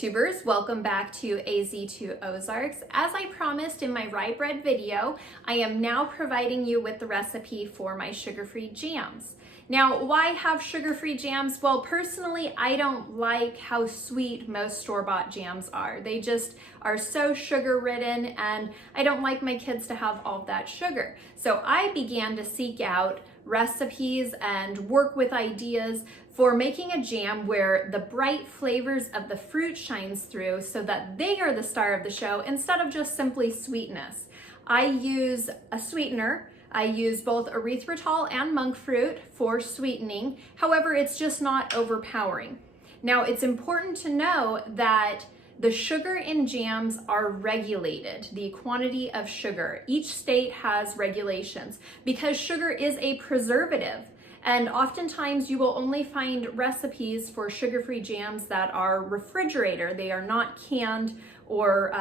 YouTubers, welcome back to AZ2 Ozarks. As I promised in my rye bread video, I am now providing you with the recipe for my sugar-free jams. Now, why have sugar-free jams? Well, personally, I don't like how sweet most store-bought jams are. They just are so sugar-ridden, and I don't like my kids to have all that sugar. So I began to seek out recipes and work with ideas for making a jam where the bright flavors of the fruit shines through so that they are the star of the show instead of just simply sweetness. I use a sweetener. I use both erythritol and monk fruit for sweetening. However, it's just not overpowering. Now, it's important to know that the sugar in jams are regulated, the quantity of sugar. Each state has regulations because sugar is a preservative. And oftentimes you will only find recipes for sugar-free jams that are refrigerator. They are not canned or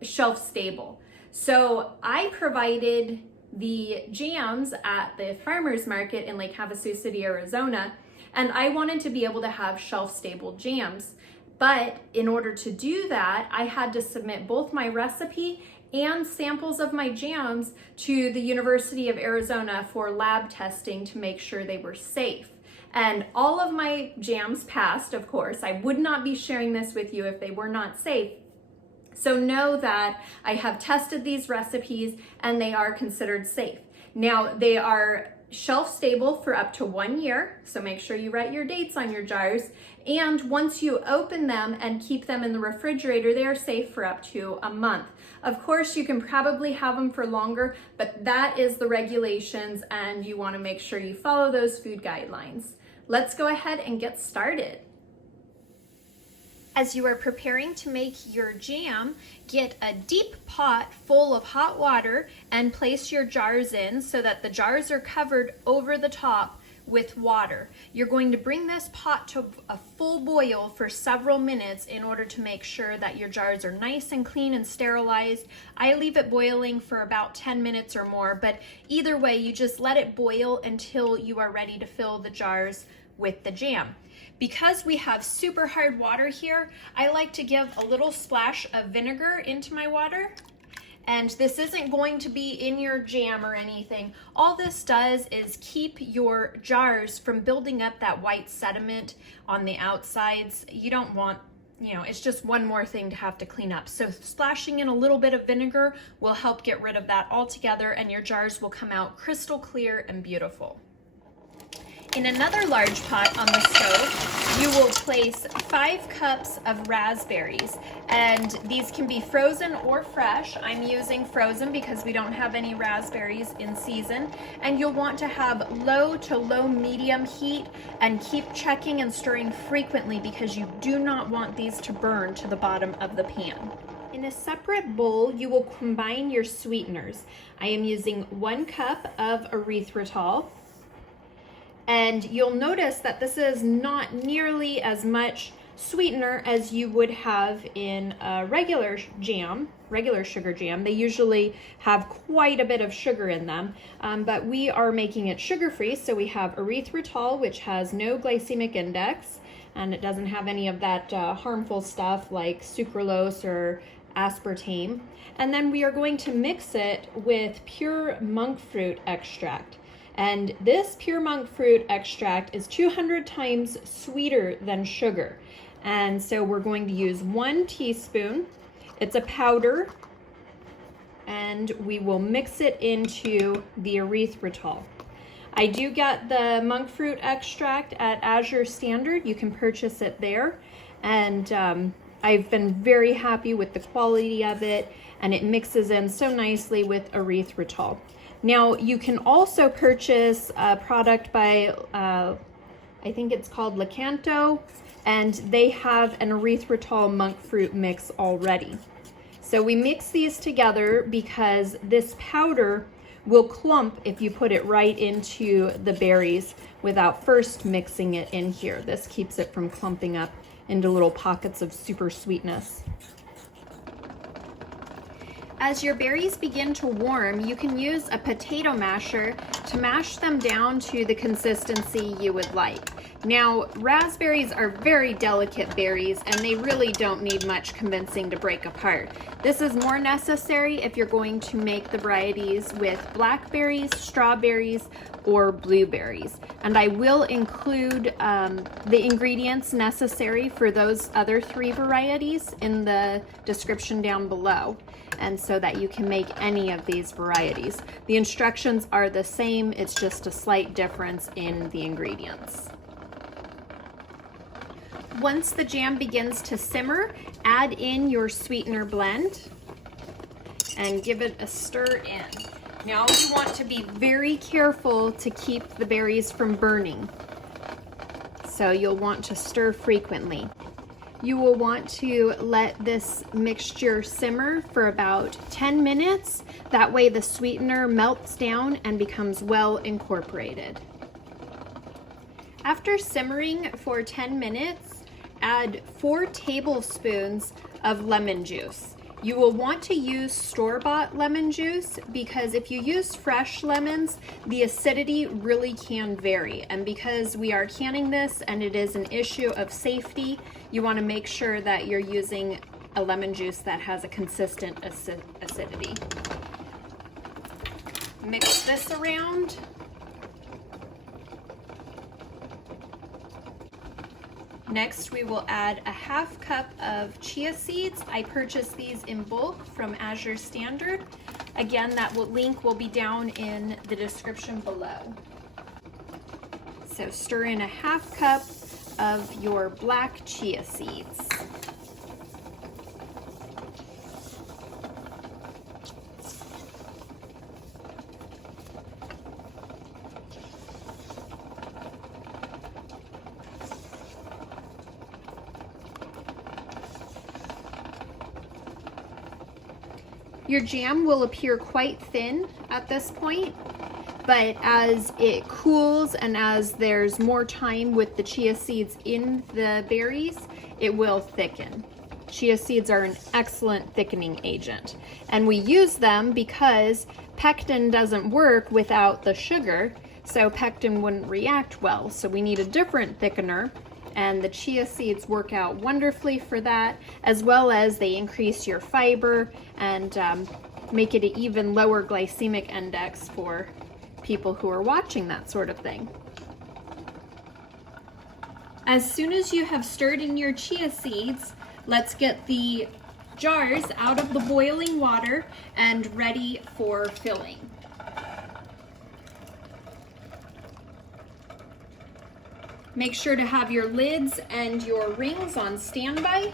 shelf stable. So I provided the jams at the farmer's market in Lake Havasu City, Arizona, and I wanted to be able to have shelf-stable jams. But in order to do that, I had to submit both my recipe and samples of my jams to the University of Arizona for lab testing to make sure they were safe. And all of my jams passed, of course. I would not be sharing this with you if they were not safe. So know that I have tested these recipes and they are considered safe. Now, they are shelf stable for up to 1 year, so make sure you write your dates on your jars. And once you open them and keep them in the refrigerator, they are safe for up to a month. Of course, you can probably have them for longer, but that is the regulations and you want to make sure you follow those food guidelines. Let's go ahead and get started. As you are preparing to make your jam, get a deep pot full of hot water and place your jars in so that the jars are covered over the top with water. You're going to bring this pot to a full boil for several minutes in order to make sure that your jars are nice and clean and sterilized. I leave it boiling for about 10 minutes or more, but either way, you just let it boil until you are ready to fill the jars with the jam. Because we have super hard water here, I like to give a little splash of vinegar into my water. And this isn't going to be in your jam or anything. All this does is keep your jars from building up that white sediment on the outsides. You don't want, it's just one more thing to have to clean up. So splashing in a little bit of vinegar will help get rid of that altogether, and your jars will come out crystal clear and beautiful. In another large pot on the stove, you will place 5 cups of raspberries, and these can be frozen or fresh. I'm using frozen because we don't have any raspberries in season. And you'll want to have low to low medium heat and keep checking and stirring frequently because you do not want these to burn to the bottom of the pan. In a separate bowl, you will combine your sweeteners. I am using 1 cup of erythritol. And you'll notice that this is not nearly as much sweetener as you would have in a regular sugar jam. They usually have quite a bit of sugar in them, but we are making it sugar-free. So we have erythritol, which has no glycemic index, and it doesn't have any of that harmful stuff like sucralose or aspartame. And then we are going to mix it with pure monk fruit extract. And this pure monk fruit extract is 200 times sweeter than sugar. And so we're going to use 1 teaspoon. It's a powder. And we will mix it into the erythritol. I do get the monk fruit extract at Azure Standard. You can purchase it there. And I've been very happy with the quality of it. And it mixes in so nicely with erythritol. Now, you can also purchase a product by, I think it's called Lakanto, and they have an erythritol monk fruit mix already. So we mix these together because this powder will clump if you put it right into the berries without first mixing it in here. This keeps it from clumping up into little pockets of super sweetness. As your berries begin to warm, you can use a potato masher to mash them down to the consistency you would like. Now, raspberries are very delicate berries and they really don't need much convincing to break apart. This is more necessary if you're going to make the varieties with blackberries, strawberries, or blueberries. And I will include the ingredients necessary for those other 3 varieties in the description down below, and so that you can make any of these varieties. The instructions are the same, it's just a slight difference in the ingredients. Once the jam begins to simmer, add in your sweetener blend and give it a stir in. Now you want to be very careful to keep the berries from burning, so you'll want to stir frequently. You will want to let this mixture simmer for about 10 minutes. That way the sweetener melts down and becomes well incorporated. After simmering for 10 minutes, add 4 tablespoons of lemon juice. You will want to use store-bought lemon juice because if you use fresh lemons, the acidity really can vary. And because we are canning this and it is an issue of safety, you want to make sure that you're using a lemon juice that has a consistent acidity. Mix this around. Next, we will add a 1/2 cup of chia seeds. I purchased these in bulk from Azure Standard. Again, that link will be down in the description below. So stir in a 1/2 cup of your black chia seeds. Your jam will appear quite thin at this point, but as it cools and as there's more time with the chia seeds in the berries, it will thicken. Chia seeds are an excellent thickening agent, and we use them because pectin doesn't work without the sugar, so pectin wouldn't react well. So we need a different thickener, and the chia seeds work out wonderfully for that, as well as they increase your fiber and make it an even lower glycemic index for people who are watching that sort of thing. As soon as you have stirred in your chia seeds, let's get the jars out of the boiling water and ready for filling. Make sure to have your lids and your rings on standby.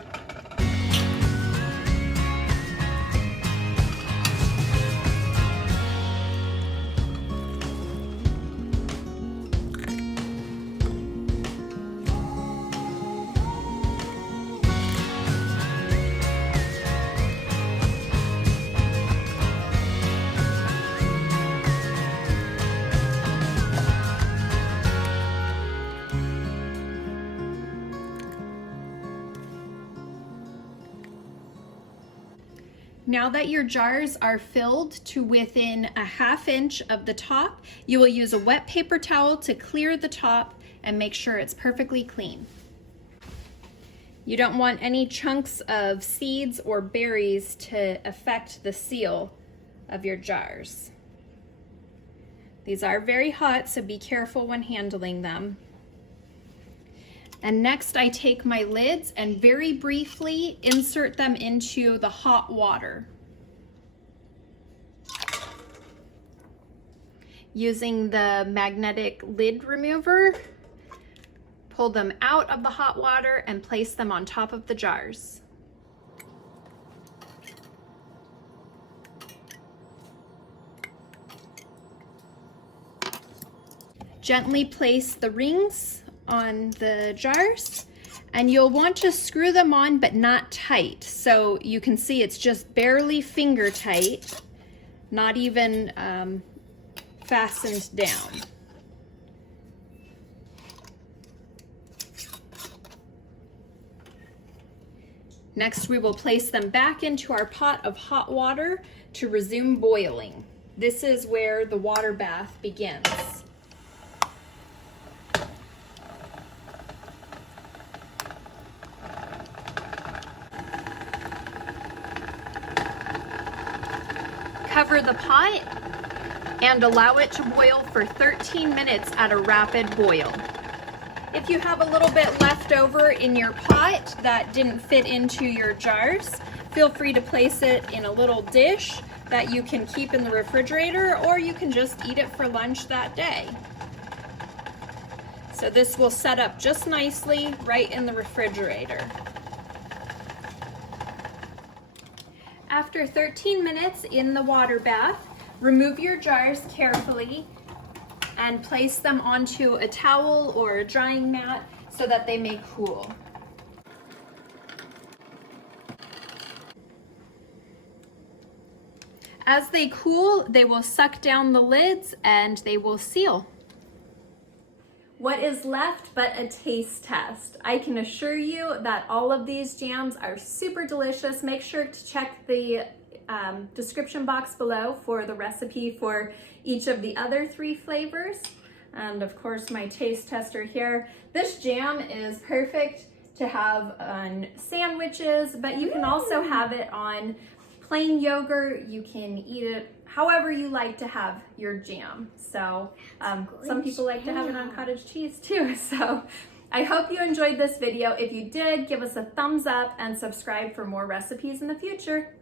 Now that your jars are filled to within a 1/2 inch of the top, you will use a wet paper towel to clear the top and make sure it's perfectly clean. You don't want any chunks of seeds or berries to affect the seal of your jars. These are very hot, so be careful when handling them. And next I take my lids and very briefly insert them into the hot water. Using the magnetic lid remover, pull them out of the hot water and place them on top of the jars. Gently place the rings on the jars, and you'll want to screw them on but not tight. So you can see it's just barely finger tight, not even fastened down. Next, we will place them back into our pot of hot water to resume boiling. This is where the water bath begins. Cover the pot and allow it to boil for 13 minutes at a rapid boil. If you have a little bit left over in your pot that didn't fit into your jars, feel free to place it in a little dish that you can keep in the refrigerator, or you can just eat it for lunch that day. So this will set up just nicely right in the refrigerator. After 13 minutes in the water bath, remove your jars carefully and place them onto a towel or a drying mat so that they may cool. As they cool, they will suck down the lids and they will seal. What is left but a taste test? I can assure you that all of these jams are super delicious. Make sure to check the description box below for the recipe for each of the other 3 flavors. And of course my taste tester here. This jam is perfect to have on sandwiches, but you can also have it on plain yogurt. You can eat it however you like to have your jam. So some people like to have it on cottage cheese too. So I hope you enjoyed this video. If you did, give us a thumbs up and subscribe for more recipes in the future.